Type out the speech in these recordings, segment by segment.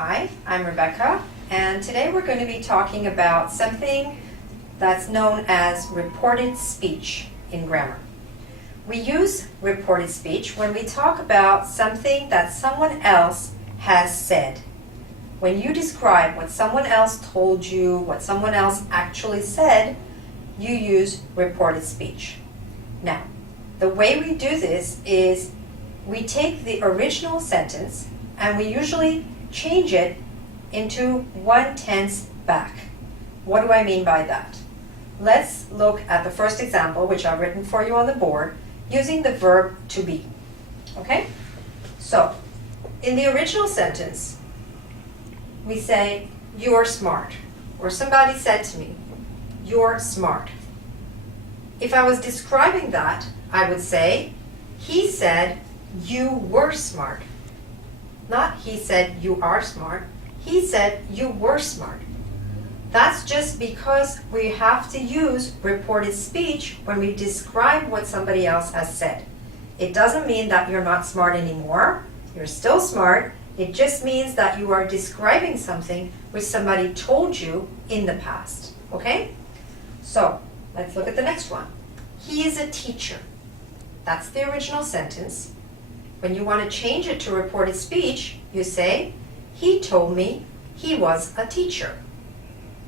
Hi, I'm Rebecca, and today we're going to be talking about something that's known as reported speech in grammar. We use reported speech when we talk about something that someone else has said. When you describe what someone else told you, what someone else actually said, you use reported speech. Now, the way we do this is we take the original sentence and we usually change it into one tense back. What do I mean by that? Let's look at the first example, which I've written for you on the board, using the verb to be. Okay? So, in the original sentence, we say, you're smart. Or somebody said to me, you're smart. If I was describing that, I would say, he said, you were smart. Not he said, you are smart. He said, you were smart. That's just because we have to use reported speech when we describe what somebody else has said. It doesn't mean that you're not smart anymore. You're still smart. It just means that you are describing something which somebody told you in the past. Okay? So, let's look at the next one. He is a teacher. That's the original sentence. When you want to change it to reported speech, you say, he told me he was a teacher.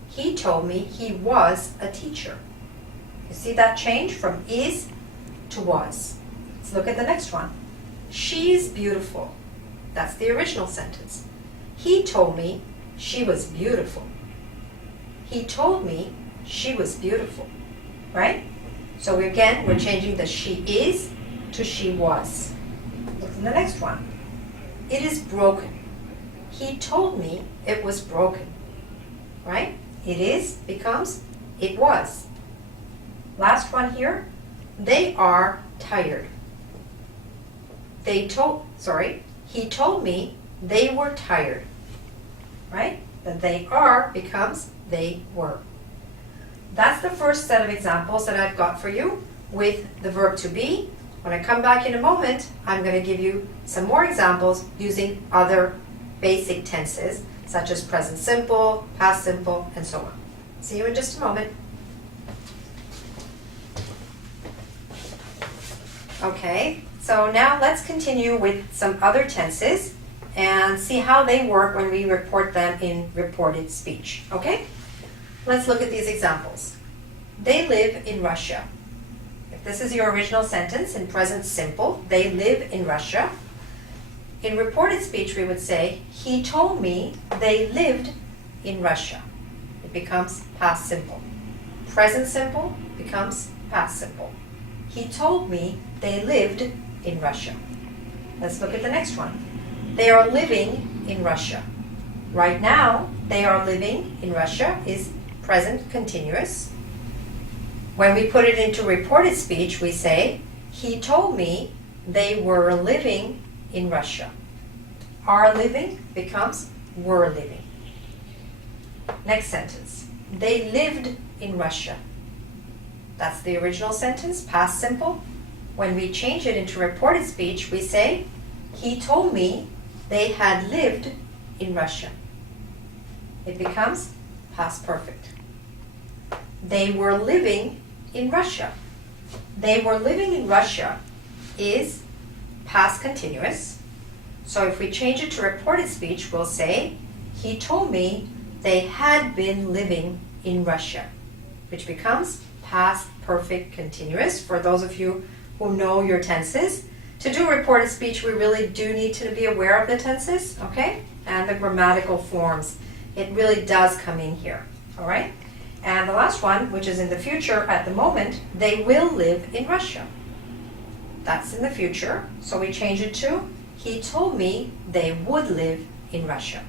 He told me he was a teacher. You see that change from is to was. Let's look at the next one. She's beautiful. That's the original sentence. He told me she was beautiful. He told me she was beautiful. Right? So again, we're changing the she is to she was. Look at the next one. It is broken. He told me it was broken. Right? It is becomes it was. Last one here. They are tired. He told me they were tired. Right? The they are becomes they were. That's the first set of examples that I've got for you with the verb to be. When I come back in a moment, I'm going to give you some more examples using other basic tenses, such as present simple, past simple, and so on. See you in just a moment. Okay, so now let's continue with some other tenses and see how they work when we report them in reported speech. Okay? Let's look at these examples. They live in Russia. If this is your original sentence in present simple, they live in Russia. In reported speech, we would say, he told me they lived in Russia. It becomes past simple. Present simple becomes past simple. He told me they lived in Russia. Let's look at the next one. They are living in Russia. Right now, they are living in Russia is present continuous. When we put it into reported speech, we say, he told me they were living in Russia. Are living becomes were living. Next sentence. They lived in Russia. That's the original sentence, past simple. When we change it into reported speech, we say, he told me they had lived in Russia. It becomes past perfect. They were living in Russia. They were living in Russia is past continuous. So if we change it to reported speech, we'll say, he told me they had been living in Russia, which becomes past perfect continuous. For those of you who know your tenses, to do reported speech, we really do need to be aware of the tenses, okay? And the grammatical forms. It really does come in here, all right? And the last one, which is in the future at the moment, they will live in Russia. That's in the future, so we change it to, he told me they would live in Russia.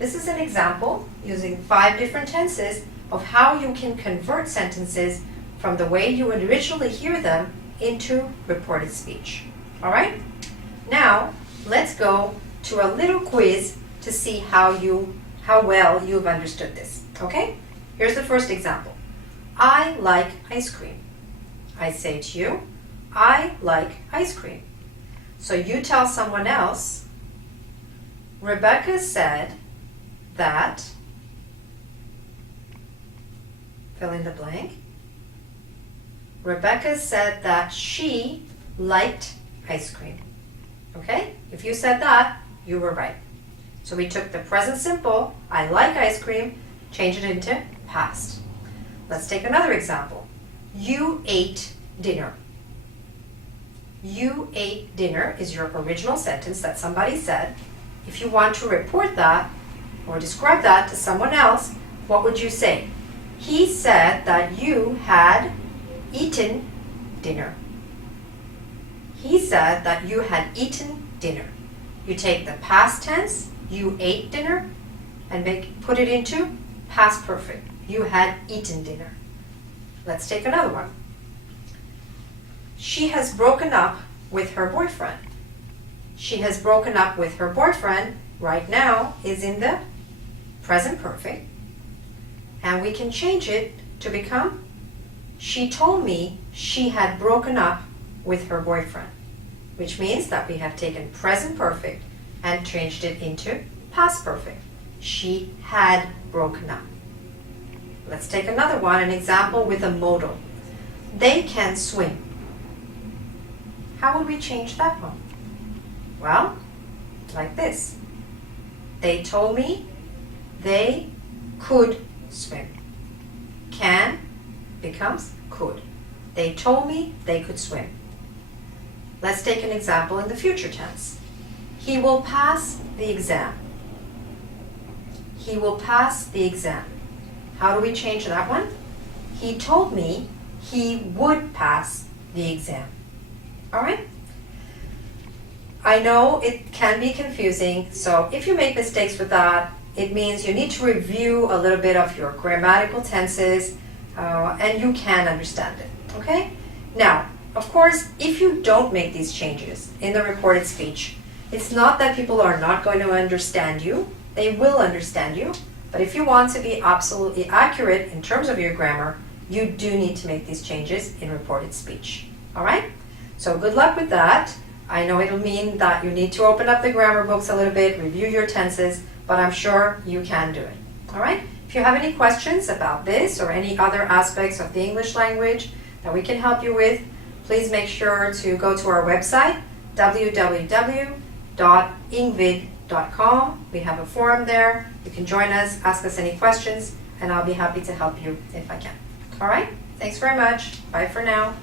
This is an example using 5 different tenses of how you can convert sentences from the way you would originally hear them into reported speech. All right? Now, let's go to a little quiz to see how well you've understood this. Okay? Here's the first example. I like ice cream. I say to you, I like ice cream. So you tell someone else, Rebecca said that, fill in the blank. Rebecca said that she liked ice cream. Okay? If you said that, you were right. So we took the present simple, I like ice cream, change it into past. Let's take another example. You ate dinner. You ate dinner is your original sentence that somebody said. If you want to report that or describe that to someone else, what would you say? He said that you had eaten dinner. He said that you had eaten dinner. You take the past tense, you ate dinner, and put it into past perfect. You had eaten dinner. Let's take another one. She has broken up with her boyfriend. She has broken up with her boyfriend right now is in the present perfect. And we can change it to become, she told me she had broken up with her boyfriend, which means that we have taken present perfect and changed it into past perfect. She had broken up. Let's take another one, an example with a modal. They can swim. How would we change that one? Well, like this. They told me they could swim. Can becomes could. They told me they could swim. Let's take an example in the future tense. He will pass the exam. He will pass the exam. How do we change that one? He told me he would pass the exam. All right? I know it can be confusing, so if you make mistakes with that, it means you need to review a little bit of your grammatical tenses, and you can understand it, okay? Now, of course, if you don't make these changes in the reported speech, it's not that people are not going to understand you. They will understand you, but if you want to be absolutely accurate in terms of your grammar, you do need to make these changes in reported speech, all right? So good luck with that. I know it'll mean that you need to open up the grammar books a little bit, review your tenses, but I'm sure you can do it. All right? If you have any questions about this or any other aspects of the English language that we can help you with, please make sure to go to our website, www.ingvid.com. We have a forum there. You can join us, ask us any questions, and I'll be happy to help you if I can. All right? Thanks very much. Bye for now.